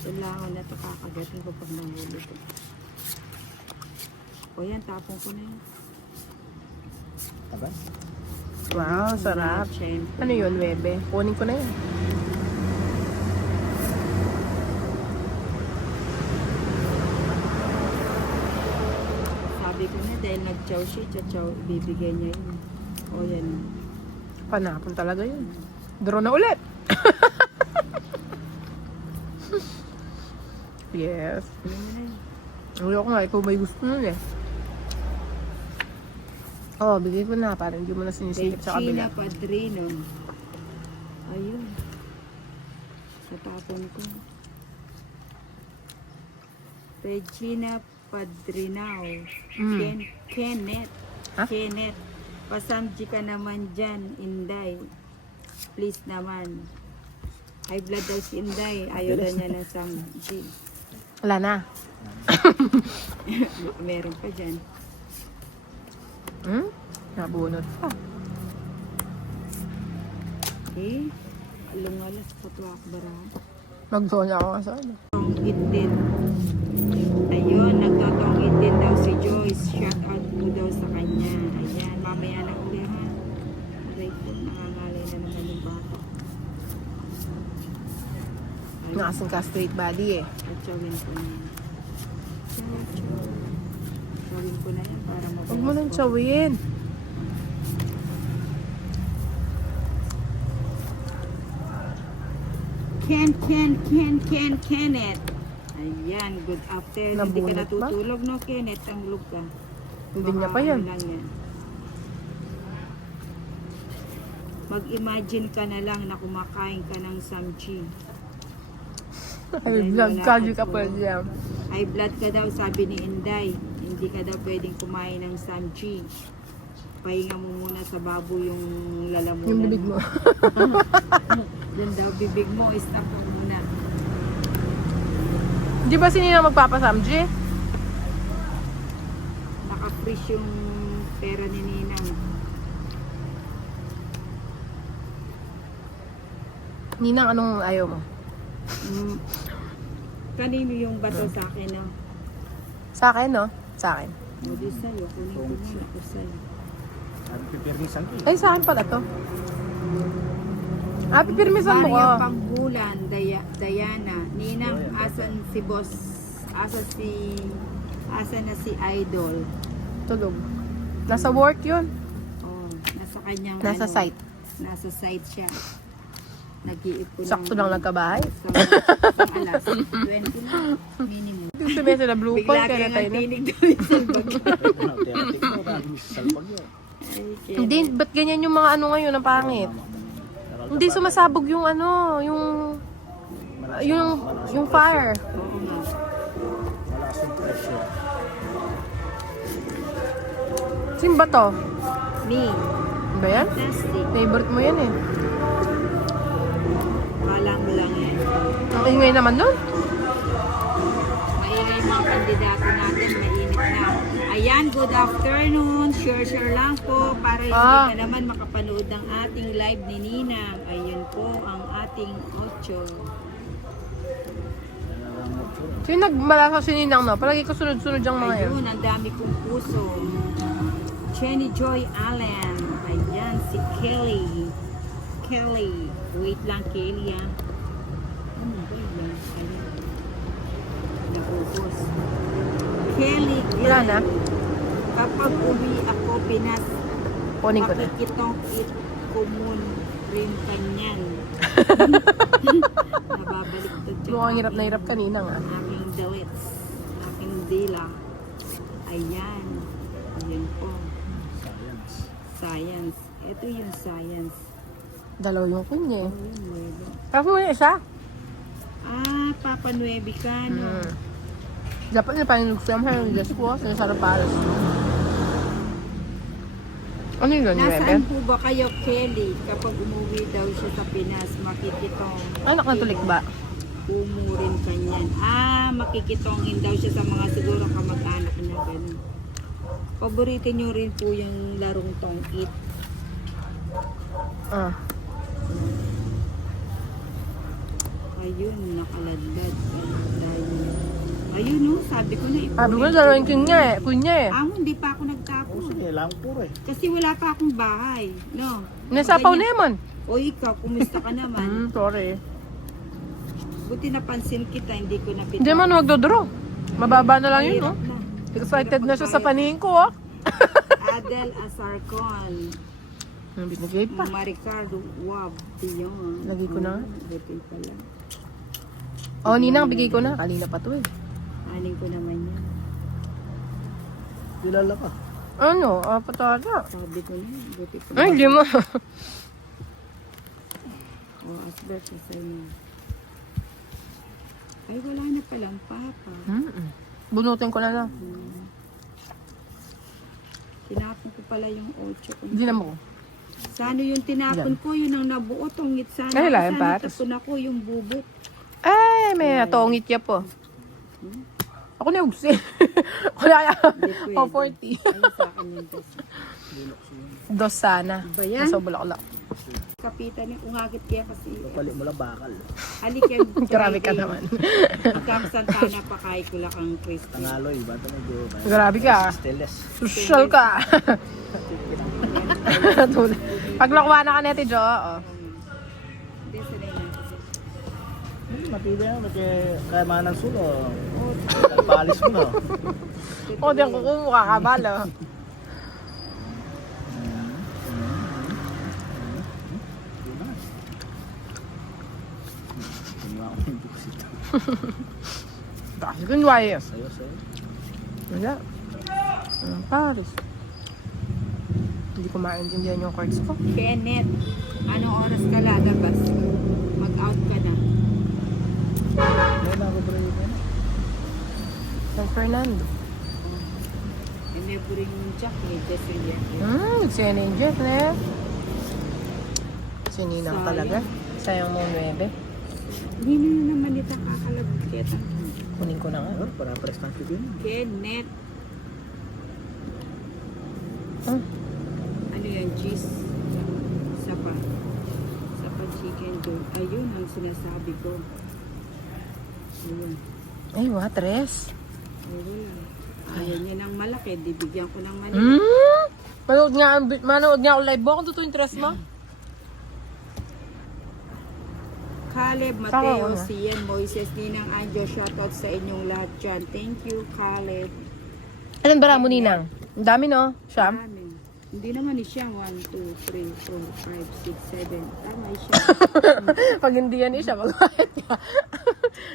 Kailangan na ito kakagatin ko pag nahuli ito. O yan, tapon ko na yan. Aba? Wow, sarap. Siyempre. Ano yun, Webe? Kunin ko na yun. Sabi ko na dahil nag-chow siya, chow, ibibigay niya yun. O yan. Panapon talaga yun. Draw na ulit. Yes. Yan na yun. Ayoko nga, ikaw may gusto nun eh. Oh, bigay ko na para hindi mo na sinisilip sa kabila. China Padrino. Ayun. Natapon ko. Regina Padrinao. Kenneth. Ha? Kenneth. Pasamji ka naman dyan, Inday. Please naman. High blood daw si Inday. Ayaw daw niya ng samji. Wala na. Meron pa dyan. Nabunot pa. Eh, lungalas patwak barahan. Mag-zone ako nga sa ano. Tongit din. Ayun, nagtotongit din daw si Joyce. Shout out po daw sa kanya. Ayan, mamaya na uli ha. Aray po, nangangalay na naman yung bata. Nakasing ka straight body eh. Atsyawin ko na yan. Atsyawin ko na yan para mabawas Huwag mo nang ko. tsawin. Kenneth. Ayan, good afternoon. Hindi ka Nabunot ba? natutulog, no, Kenneth? Tanglog ka. Hindi niya Baka pa yan. ano lang yan. Mag-imagine ka na lang na kumakain ka ng samchi. Ay, vlog ka, di ka pwede yan. High blood ka daw, sabi ni Inday. Hindi ka daw pwedeng kumain ng samchi. Pahinga mo muna sa babo yung lalamunan. Yung bibig mo. Yan daw, bibig mo, stop ka muna. Di ba si Nina magpapasamji? Naka-freeze yung pera ni Ninang. Ninang, anong ayaw mo? Mm. Kanino yung bato sa akin, no? Sa akin, no? Sa akin. Hindi sa'yo, kunin ko na ito sa'yo. Ang pipirnisan ko. Ay, sa akin pala to. Ah, pipirmisan mo ko. Maria Pangbulan, Diana, Ninang, asan si boss? Asan na si Idol? Tulog. Nasa work yun. Oh, nasa kanyang Nasa site. Nasa site siya. Nag-iipon. Sakto lang nagkabahay. Isang alas. 20 na. Minimum. Yung sabihin sila blue phone, Bigla kaya kayong tayo na. tinig daw yung salbag. Tiyatik mo, kami sa salpag yun. Hindi, ba't ganyan yung mga ano ngayon, ang pangit? Hindi sumasabog yung ano, yung fire. Oo nga. Malakas yung pressure. Sino ba to? Me. Ba yan? Plastic. Favorite mo yan eh. Kala mo lang yan. Ang ingay naman nun. Maingay mga kandidato natin, mainit na. Ayan, good afternoon. Share lang po para hindi ka naman makapanood ng ating live ni Ninang. Ayun po ang ating 8. Sino nagmalasa si Ninang, no? Palagi ko sunod-sunod yung mga yan. Ayun, ang dami kong puso. Jenny Joy Allen. Ayan, si Kelly. Kelly. Wait lang, Kelly, ah. Wait lang. Ayun. Nag-ubos. Kelly. Wala na? Kapag uwi ako, Pinas, Kunin ko na. makikitong kumun rin kanyan. Nababaliktad yung Mukhang hirap na hirap kanina nga. aking dalits, aking dila. Ayan. Ayan po. Science. Science. Ito yung science. Dalaw yung kunya eh. Ayun, nuebe. Tapos mo yung isa? Ah, Papa Nueve ka, no? Dapat niya pa yung lugsam ha, yung gas ko, sinasarap pares. Ano yun, Nasaan Nuebe? po ba kayo, Kelly? Kapag umuwi daw siya sa Pinas, makikitong Anak na tulik ba? umurin kanyan. Ah, makikitongin daw siya sa mga siguro kamag-anak niya, ganun. Paborito niyo rin po yung larong tong-it. Ah. Ayun, nakaladlad. Ayun, no, sabi ko na Sabi ko na, dalawang kunya eh. Amo, hindi pa ako Oo, nagtapon. sige, lang puro eh. Kasi wala pa akong bahay. No? Nasapaw na Ganyan. yaman. O ikaw, kumusta ka naman? Sorry. Buti napansin kita, hindi ko napita. Hindi man magdodraw. Mababa na lang yun, Mahirap no? na. Excited na siya sa paningin ko, oh. Adel Asarcon. Binigay pa. Maricardo Wab. Yun. Lagi ko na nga. Buti pala. Oh, Ninang, bigay ko na. Kanina pa to eh. Aning ko naman yan. Kilala ka. Ano? Patada. Sabi ko na, buti ko Ay, hindi mo. O, asbert sa sa'yo. Ay, wala na palang papa. Bunutin ko na lang. Tinapon ko pala yung 8 ko. Hindi na mo. Sana yung tinapon ko, yun ang nabuo. Tungit sana. Ay, lahat, Sana patas. tapon ako yung bubot. Ay, may tongit niya po. Ako na yung uksi. Ako na Hindi o pwede. 40. Ay, sa akin yung dos. Dos sana. Ba yan? Nasa bulaklak. Kapitan niya, ungagit kaya kasi. Kapali mo lang bakal. Halik yan. Grabe ka naman. Magkakasantana pa kahit ko lang ang Christy. Tangaloy, bata mo do. Grabe ka. Steles. Social ka. Paglakwa na ka neti, Jo. Oh. Hindi, sanay na ako. Matibay yan, kaya manang sulo. Palis mo no. O, di ako kumuha ka ba, lo? Kasi kunwari. Sayo, sayo. Wala. Paris. Hindi ko maintindihan yung cards ko. Kenneth, anong oras ka lalabas? Mag-out ka na. May na ako bro yun. San Fernando. Never yung Jack, Jesse yan. Nagsininject na. Sininang Sayang. talaga. Sayang mo 9. Hindi na naman ito kakalagkitan. Kunin ko na nga. Oh, para prestan ko din. Kenneth, Ah, ano yan, cheese? Sapa. Sapa chicken doon. Ayun ang sinasabi ko. Ayun. ay, what? Tres? Ayun. Ayan niya ng malaki. Di bigyan ko ng malaki. Manood nga ako live mo kung totoo yung tres mo. Caleb, Tama Mateo, ko na. Sian, Moises, Ninang, Anjo, shoutout sa inyong lahat dyan. Thank you, Caleb. Anong bara mo, Ninang? Ang dami, no? Siyam? Marami. Hindi naman ni siya. 1, 2, 3, 4, 5, 6, 7. Tama siya. Pag hindi yan siya, magkakit ka.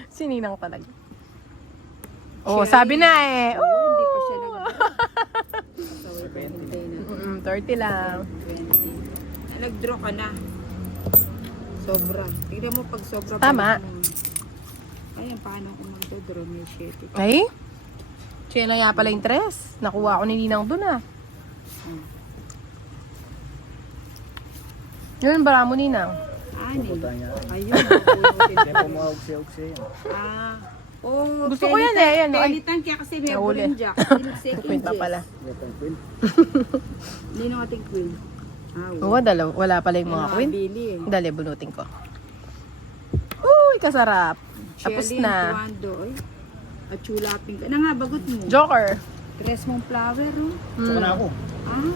Sininang talaga. Oo, Siya sabi na eh. Oo, hindi pa siya nag- So, hintay na. 30 lang. 20. Nag-draw ka na. Sobra. Tignan mo pag sobra. Tama. Ayan, paano kung mag-draw? May shit. Ay? Siya na pala yung tres. Nakuha ko ni Ninang doon ah. Yun, bara mo, Ninang. Ani. Pupunta niya. Ayun. Kaya po mga ugsi-ugsi. Ah. Oh, Gusto ko yan eh, yan, no? Pelitan kaya kasi may Nahuli. burin jack. Queen pa pala. Kaya po yung queen. Hindi nung ating queen. Ah, Oo, wala pala yung mga queen. Bili eh. Dali, bunutin ko. Uy, kasarap. Tapos Shelly, na. Tuando, oy. At chulapin ka. Na nga, bagot mo. Joker. Tres mong flower, oh. Saka na ako. Ah,